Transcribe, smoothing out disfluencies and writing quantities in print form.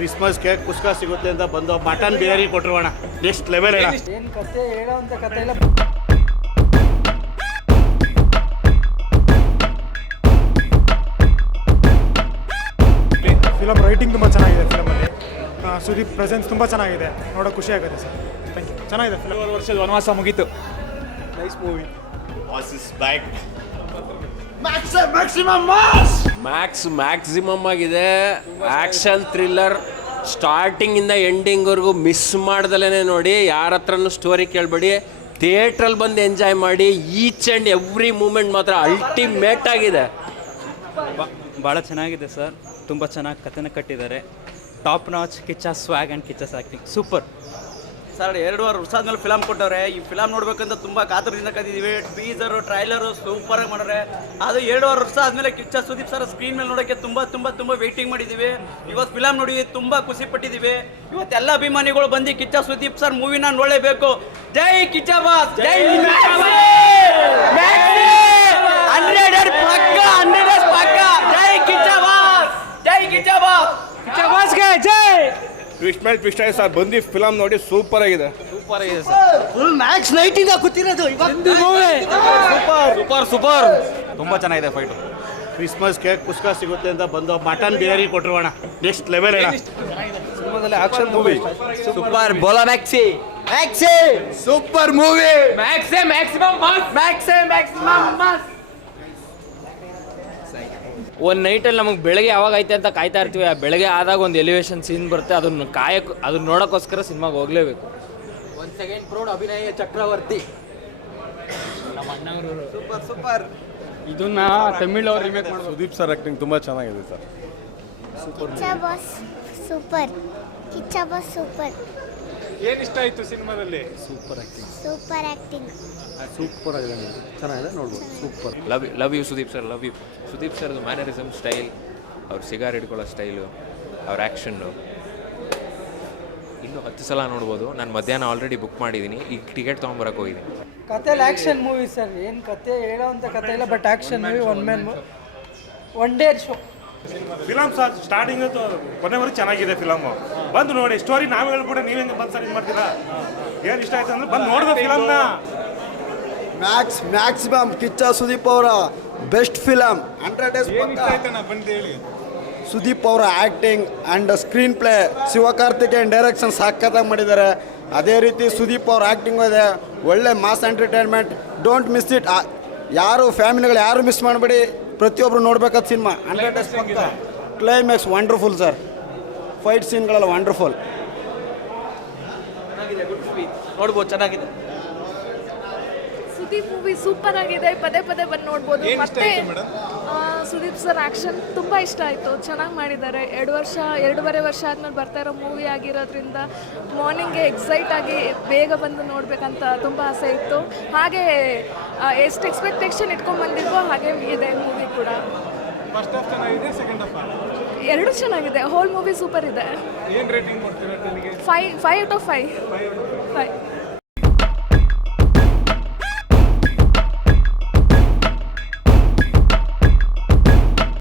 ಕ್ರಿಸ್ಮಸ್ಗೆ ಕುಸ್ಕ ಸಿಗುತ್ತೆ ಅಂತ ಬಂದು ಮಟನ್ ಬಿರಿಯಾನಿ ಕೊಟ್ಟರುವಣ ನೆಕ್ಸ್ಟ್ ಲೆವೆಲ್ ಏನು ಕತೆ ಹೇಳೋವಂಥ ಕತೆ ಇಲ್ಲ. ಫಿಲಮ್ ರೈಟಿಂಗ್ ತುಂಬ ಚೆನ್ನಾಗಿದೆ. ಫಿಲಮಲ್ಲಿ ಸುದೀಪ್ ಪ್ರೆಸೆನ್ಸ್ ತುಂಬ ಚೆನ್ನಾಗಿದೆ, ನೋಡೋಕೆ ಖುಷಿ ಆಗುತ್ತೆ ಸರ್. Thank you. ಚೆನ್ನಾಗಿದೆ ಫಿಲಮ್. ವರ್ಷದ ವನವಾಸ ಮುಗೀತು. Nice movie. Boss is back. Maximum ಆಗಿದೆ. ಆ್ಯಕ್ಷನ್ ಥ್ರಿಲ್ಲರ್ ಸ್ಟಾರ್ಟಿಂಗಿಂದ ಎಂಡಿಂಗ್ವರೆಗೂ ಮಿಸ್ ಮಾಡ್ದಲೇ ನೋಡಿ. ಯಾರ ಹತ್ರನೂ ಸ್ಟೋರಿ ಕೇಳಬೇಡಿ, ಥಿಯೇಟ್ರಲ್ಲಿ ಬಂದು ಎಂಜಾಯ್ ಮಾಡಿ. ಈಚ್ ಆ್ಯಂಡ್ ಎವ್ರಿ ಮೂಮೆಂಟ್ ಮಾತ್ರ ಅಲ್ಟಿಮೇಟ್ ಆಗಿದೆ. ಭಾಳ ಚೆನ್ನಾಗಿದೆ ಸರ್, ತುಂಬ ಚೆನ್ನಾಗಿ ಕಥೆನ ಕಟ್ಟಿದ್ದಾರೆ. Top notch Kichcha swag and Kichcha's acting super sir. 2.5 ವರ್ಷ ಆದ್ಮೇಲೆ ಫಿಲಮ್ ಕೊಟ್ಟವ್ರೆ. ಈ ಫಿಲಮ್ ನೋಡ್ಬೇಕಂತ ತುಂಬ ಕಾತರದಿಂದ ಕದಿದ್ದೀವಿ. ಟೀಸರು ಟ್ರೈಲರು ಸೂಪರಾಗಿ ಮಾಡ್ರೆ. ಅದು 2.5 ವರ್ಷ ಆದಮೇಲೆ ಕಿಚ್ಚ ಸುದೀಪ್ ಸರ್ ಸ್ಕ್ರೀನ್ ಮೇಲೆ ನೋಡೋಕ್ಕೆ ತುಂಬ ವೆಯ್ಟಿಂಗ್ ಮಾಡಿದ್ದೀವಿ. ಇವತ್ತು ಫಿಲಮ್ ನೋಡಿ ತುಂಬ ಖುಷಿ ಪಟ್ಟಿದ್ದೀವಿ. ಇವತ್ತೆಲ್ಲ ಅಭಿಮಾನಿಗಳು ಬಂದು ಕಿಚ್ಚ ಸುದೀಪ್ ಸರ್ ಮೂವಿನ ನೋಡಲೇಬೇಕು. ಜೈ ಕಿಚ್ಚ ಬಾಸ್, ಜೈ ಜೈ ಕಿಚ್ಚ ಬಾಸ್, ಜೈ ಕಿಚ್ಚ ಬಾಸ್, ಕಿಚ್ಚ ಬಾಸ್ಗೆ ಜೈ. ಟ್ವಿಸ್ಟ್ ಮೇಲೆ ಟ್ವಿಸ್ಟ್ ಆಗಿದೆ ಸರ್. ಬಂದು ಫಿಲಮ್ ನೋಡಿ ಸೂಪರ್ ಆಗಿದೆ ಸರ್. ಫುಲ್ ಮ್ಯಾಕ್ಸ್ ನೈಟಿಂದ ಕೂತಿರೋದು ಸೂಪರ್ ತುಂಬ ಚೆನ್ನಾಗಿದೆ ಫೈಟು. ಕ್ರಿಸ್ಮಸ್ಗೆ ಕುಸ್ಕ ಸಿಗುತ್ತೆ ಅಂತ ಬಂದು ಮಟನ್ ಬಿರಿಯಾನಿ ಕೊಟ್ಟರುವಣ ನೆಕ್ಸ್ಟ್ ಲೆವೆಲ್ ಸಿನಿಮಾದಲ್ಲಿ action movie super. Bola maxi super movie. ಒಂದು ನೈಟಲ್ಲಿ ನಮಗೆ ಬೆಳಗ್ಗೆ ಯಾವಾಗ ಐತೆ ಅಂತ ಕಾಯ್ತಾ ಇರ್ತೀವಿ. ಆ ಬೆಳಗ್ಗೆ ಆದಾಗ ಒಂದು ಎಲಿವೇಶನ್ ಸೀನ್ ಬರುತ್ತೆ, ಅದನ್ನು ಅದನ್ನ ನೋಡೋಕ್ಕೋಸ್ಕರ ಸಿನಿಮಾಗೆ ಹೋಗಲೇಬೇಕು. ಒಂದು ಸೆಕೆಂಡ್ ಪ್ರೌಢ ಅಭಿನಯ ಚಕ್ರವರ್ತಿ. ಸೂಪರ್. ಇದನ್ನ ತಮಿಳ್ ಅವ್ರು ರಿಮೇಕ್ ಮಾಡೋದು. ಸುದೀಪ್ ಸರ್ ಆ್ಯಕ್ಟಿಂಗ್ ತುಂಬ ಚೆನ್ನಾಗಿದೆ sir. Kichcha boss super. Kichcha boss super. ಏನು ಇಷ್ಟ ಆಯಿತು ಸಿನಿಮಾದಲ್ಲಿ? Super acting. ಸೂಪರ್ ಆಗಿದೆ, ಚೆನ್ನಾಗಿದೆ, ನೋಡ್ಬೋದು. Super. Love you Sudeep sir, love you. Sudeep ಸರ್ದು ಮ್ಯಾನರಿಸಮ್ ಸ್ಟೈಲ್, ಅವ್ರು ಸಿಗಾರ್ ಹಿಡ್ಕೊಳ್ಳೋ ಸ್ಟೈಲು, ಅವ್ರ ಆ್ಯಕ್ಷನ್ನು ಇನ್ನೂ 10 ಸಲ ನೋಡ್ಬೋದು. ನಾನು ಮಧ್ಯಾಹ್ನ ಆಲ್ರೆಡಿ ಬುಕ್ ಮಾಡಿದ್ದೀನಿ, ಈಗ ಟಿಕೆಟ್ ತೊಗೊಂಬರಕ್ಕೆ ಹೋಗಿದ್ದೀನಿ. ಕತೆಲಿ ಆ್ಯಕ್ಷನ್ ಮೂವಿ ಸರ್. ಏನು ಕತೆ ಹೇಳೋವಂಥ ಕತೆ ಇಲ್ಲ, but action movie one day show. Film sir starting ಕೊನೆವರೆಗೂ ಚೆನ್ನಾಗಿದೆ ಫಿಲಮು. ಬಂದು ನೋಡಿ. ಸ್ಟೋರಿ ನಾವು ಹೇಳ್ಬಿಟ್ಟು ನೀವೇನು ಬಂದು ಸರ್ ಇದು ಮಾಡ್ತೀರಾ? ಏನು ಇಷ್ಟ ಆಯ್ತು ಅಂದ್ರೆ ಬಂದು ನೋಡ್ಬೇಕು ಫಿಲಮ್ನ. ಮ್ಯಾಕ್ಸಿಮಮ್ ಕಿಚ್ಚ ಸುದೀಪ್ ಅವರ ಬೆಸ್ಟ್ ಫಿಲಮ್ 100 ಡೇಸ್. ಸುದೀಪ್ ಅವರ acting and screenplay, Sivakarthikeyan direction ಸಖತ್ತಾಗಿ ಮಾಡಿದ್ದಾರೆ. ಅದೇ ರೀತಿ ಸುದೀಪ್ ಅವ್ರ ಆ್ಯಕ್ಟಿಂಗು ಇದೆ. ಒಳ್ಳೆ mass entertainment. Don't miss it. ಯಾರು ಫ್ಯಾಮಿಲಿಗಳು ಯಾರು ಮಿಸ್ ಮಾಡಬೇಡಿ, ಪ್ರತಿಯೊಬ್ಬರು ನೋಡ್ಬೇಕಾದ ಸಿನಿಮಾ. 100 ಡೇಸ್ ಪಕ್ಕ. Climax wonderful sir. ಫೈಟ್ ಸೀನ್ಗಳೆಲ್ಲ ವಂಡರ್ಫುಲ್. ನೋಡ್ಬೋದು, ಚೆನ್ನಾಗಿದೆ. ಸುದೀಪ್ ಮೂವಿ ಸೂಪರ್ ಆಗಿದೆ, ಪದೇ ಬಂದು ನೋಡ್ಬೋದು. ಮತ್ತೆ ಸುದೀಪ್ ಸರ್ ಆ್ಯಕ್ಷನ್ ತುಂಬ ಇಷ್ಟ ಆಯಿತು, ಚೆನ್ನಾಗಿ ಮಾಡಿದ್ದಾರೆ. 2.5 ವರ್ಷ ಆದಮೇಲೆ ಬರ್ತಾ ಇರೋ ಮೂವಿ ಆಗಿರೋದ್ರಿಂದ ಮಾರ್ನಿಂಗ್ಗೆ ಎಕ್ಸೈಟ್ ಆಗಿ ಬೇಗ ಬಂದು ನೋಡಬೇಕಂತ ತುಂಬ ಆಸೆ ಇತ್ತು. ಹಾಗೆ ಎಷ್ಟು ಎಕ್ಸ್ಪೆಕ್ಟೇಷನ್ ಇಟ್ಕೊಂಡು ಬಂದಿದ್ವೋ ಹಾಗೆ ಇದೆ ಮೂವಿ ಕೂಡ. ಎರಡು ಚೆನ್ನಾಗಿದೆ. ಹೋಲ್ ಮೂವಿ ಸೂಪರ್ ಇದೆ. 5 ಔಟ್ ಆಫ್ 5.